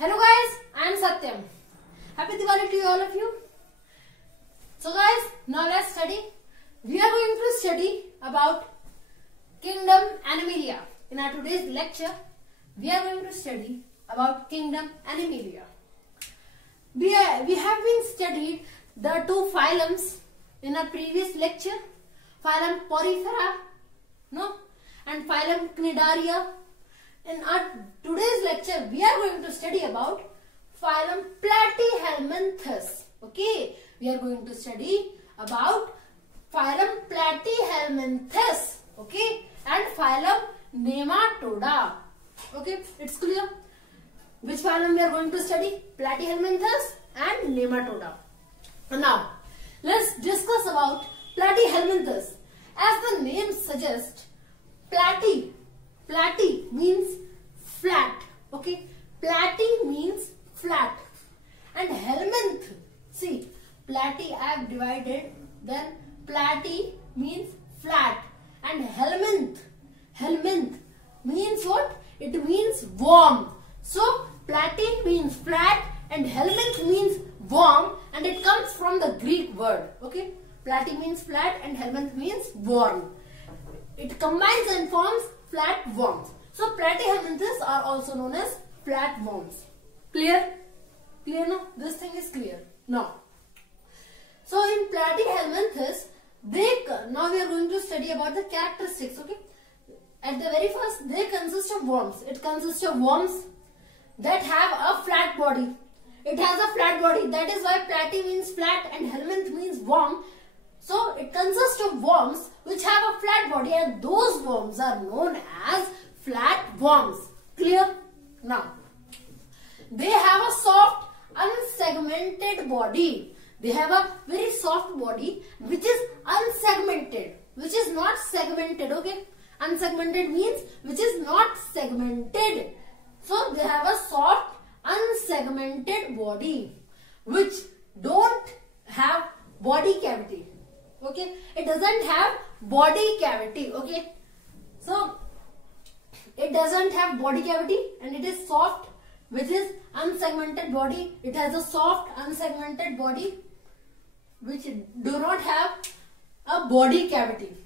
Hello guys, I am Satyam. Happy Diwali to all of you. So guys, now let's study. We are going to study about Kingdom Animalia. In our today's lecture, we are going to study about Kingdom Animalia. We have been studied the two phylums in our previous lecture. Phylum Porifera, and phylum Cnidaria. In our today's lecture, we are going to study about phylum Platyhelminthes. Okay, we are going to study about phylum Platyhelminthes. Okay, and phylum Nematoda. Okay, it's clear. Which phylum we are going to study? Platyhelminthes and Nematoda. Now, let's discuss about Platyhelminthes. As the name suggests, platy means flat. Okay, platy means flat, and helminth. See, platy I have divided. Then platy means flat, and helminth means what? It means warm. So platy means flat, and helminth means warm, and it comes from the Greek word. Okay, platy means flat, and helminth means warm. It combines and forms flat worms. So platyhelminthes are also known as flat worms. Clear? Clear now? This thing is clear. Now, so in platyhelminthes, now we are going to study about the characteristics. Okay. At the very first, they consist of worms. It consists of worms that have a flat body. It has a flat body. That is why platy means flat and helminth means worm. So it consists of worms which have a flat body, and those worms are known as flat worms. Clear? Now, they have a soft, unsegmented body. They have a very soft body which is unsegmented, which is not segmented. Okay? Unsegmented means which is not segmented. So they have a soft, unsegmented body which don't have body cavity. Okay, it doesn't have body cavity. Okay, so it doesn't have body cavity, and it is soft, which is unsegmented body. It has a soft, unsegmented body which do not have a body cavity,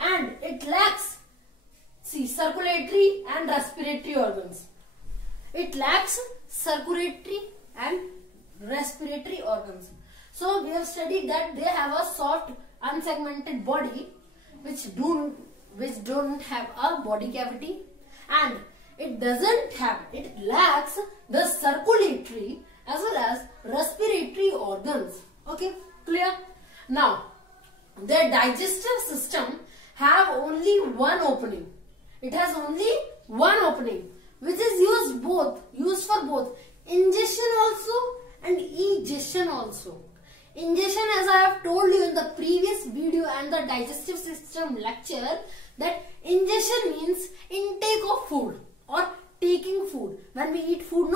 and it lacks, circulatory and respiratory organs. It lacks circulatory and respiratory organs. So we have studied that they have a soft, unsegmented body which don't have a body cavity, and it lacks the circulatory as well as respiratory organs. Okay, clear? Now, their digestive system have only one opening. It has only one opening, which is used for both ingestion also and egestion also. Ingestion, as I have told you in the previous video and the digestive system lecture, that ingestion means intake of food or taking food. When we eat food,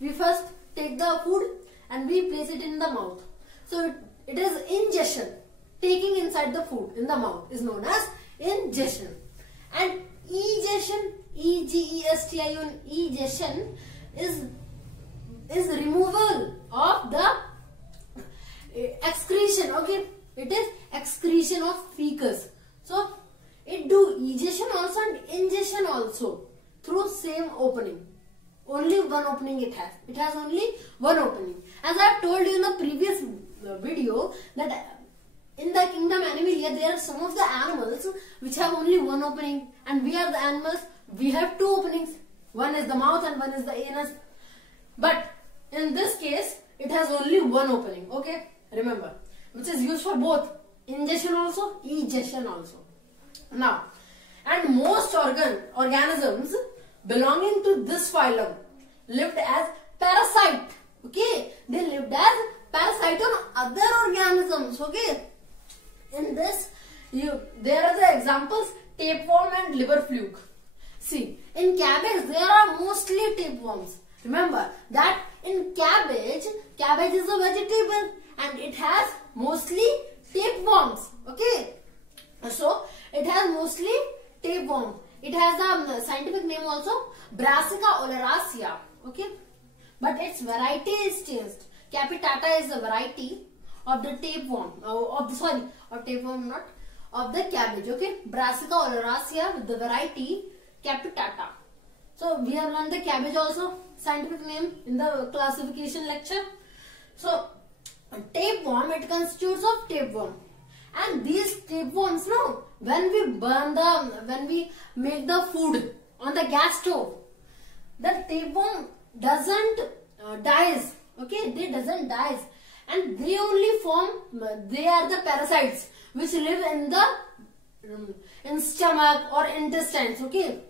we first take the food and we place it in the mouth. So it is ingestion. Taking inside the food in the mouth is known as ingestion. And egestion, E-G-E-S-T-I-O-N, egestion is removal of the excretion. Okay, it is excretion of fecus. So it do egestion also and ingestion also through same opening. Only one opening it has. It has only one opening. As I have told you in the previous video that in the Kingdom Animalia there are some of the animals which have only one opening, and we are the animals, we have two openings. One is the mouth and one is the anus. But in this case, it has only one opening. Okay, remember, which is used for both ingestion also, egestion also. Now, and most organisms belonging to this phylum lived as parasite. Okay, they lived as parasite on other organisms. Okay, in this there are the examples tapeworm and liver fluke. See, in cabbage there are mostly tapeworms. Remember that in cabbage is a vegetable and it has mostly tapeworms. Okay, so it has mostly tapeworm. It has a scientific name also, Brassica oleracea. Okay, but its variety is changed. Capitata is the variety of the tapeworm, of the cabbage. Okay, Brassica oleracea with the variety Capitata. So we have learned the cabbage also, scientific name, in the classification lecture. So tapeworm, it constitutes of tapeworm, and these tapeworms, no, when we make the food on the gas stove, the tapeworm doesn't dies. Okay, they doesn't dies, and they only form. They are the parasites which live in the in stomach or intestines. Okay,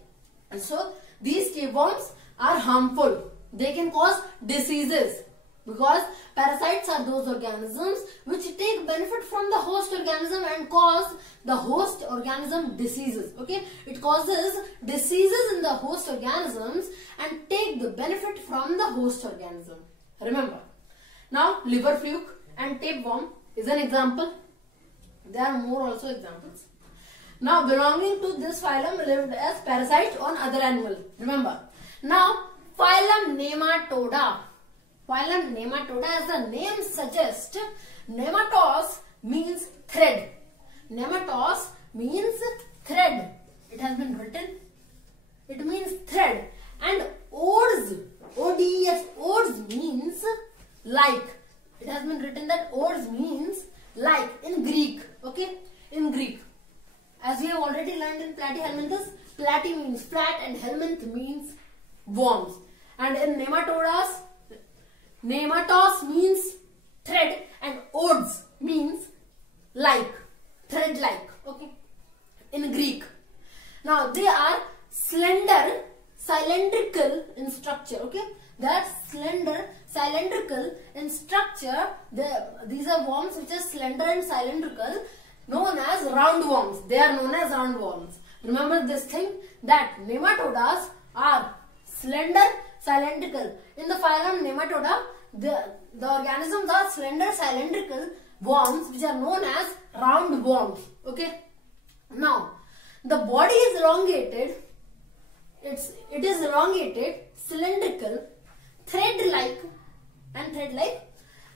and so these tapeworms are harmful. They can cause diseases, because parasites are those organisms which take benefit from the host organism and cause the host organism diseases. Okay, it causes diseases in the host organisms and take the benefit from the host organism. Remember. Now liver fluke and tapeworm is an example. There are more also examples. Now belonging to this phylum lived as parasites on other animals. Remember. Now phylum Nematoda. Phylum Nematoda, as the name suggests, nematos means thread. Nematos means thread. It has been written. It means thread. And odes, O-D-E-S, odes means like. It has been written that odes means like in Greek. Okay, in Greek. As we have already learned in Platyhelminthes, platy means flat and helminth means worms. And in nematodas, nematos means thread and odes means like, thread like. Okay, in Greek. Now they are slender, cylindrical in structure. Okay, they are slender, cylindrical in structure. These are worms which are slender and cylindrical, known as roundworms. They are known as roundworms. Remember this thing, that nematodas are slender, cylindrical. In the phylum Nematoda, the organisms are slender, cylindrical worms which are known as roundworms. Okay. Now the body is elongated. It is elongated, cylindrical, thread-like,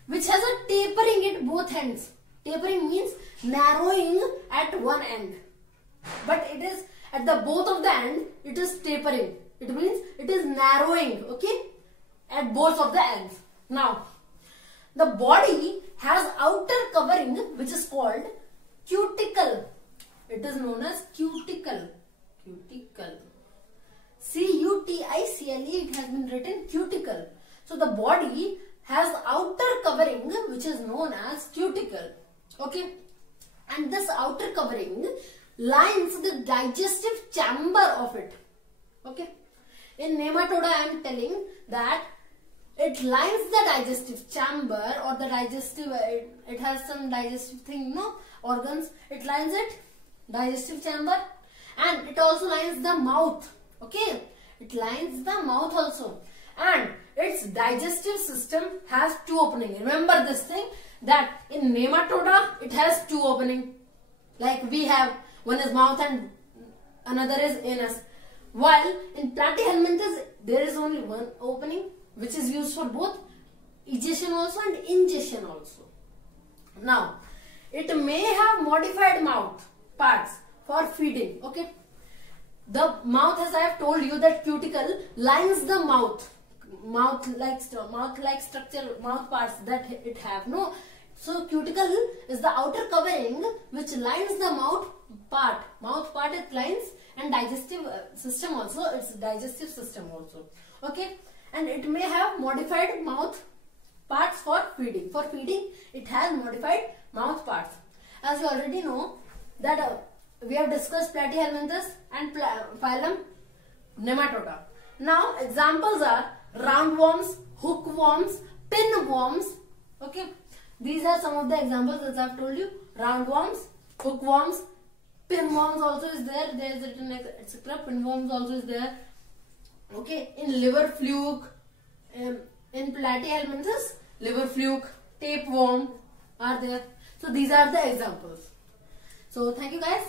which has a tapering at both ends. Tapering means narrowing at one end, but it is at the both of the end. It is tapering. It means it is narrowing. Okay, at both of the ends. Now, the body has outer covering which is called cuticle. It is known as cuticle. Cuticle. C-U-T-I-C-L-E. It has been written cuticle. So the body has outer covering which is known as cuticle. Okay, and this outer covering lines the digestive chamber of it. Okay, in nematoda I am telling that it lines the digestive chamber, or the digestive, it has some digestive thing, no, organs. It lines it, digestive chamber, and it also lines the mouth. Okay, it lines the mouth also, and its digestive system has two openings. Remember this thing, that in nematoda it has two openings, like we have, one is mouth and another is anus, while in Platyhelminthes there is only one opening, which is used for both egestion also and ingestion also. Now it may have modified mouth parts for feeding. Okay, the mouth, as I have told you, that cuticle lines the mouth like structure, mouth parts that it have, no. So cuticle is the outer covering which lines the mouth part. It lines, and digestive system also. It's digestive system also. Okay, and it may have modified mouth parts for feeding. For feeding, it has modified mouth parts. As you already know that we have discussed Platyhelminthes and phylum Nematoda. Now examples are roundworms, hookworms, pinworms. Okay, these are some of the examples as I have told you. Roundworms, hookworms, pinworms also is there. There is written etc. Pinworms also is there. Okay, in liver fluke, in Platyhelminthes, liver fluke, tapeworm are there. So these are the examples. So thank you guys.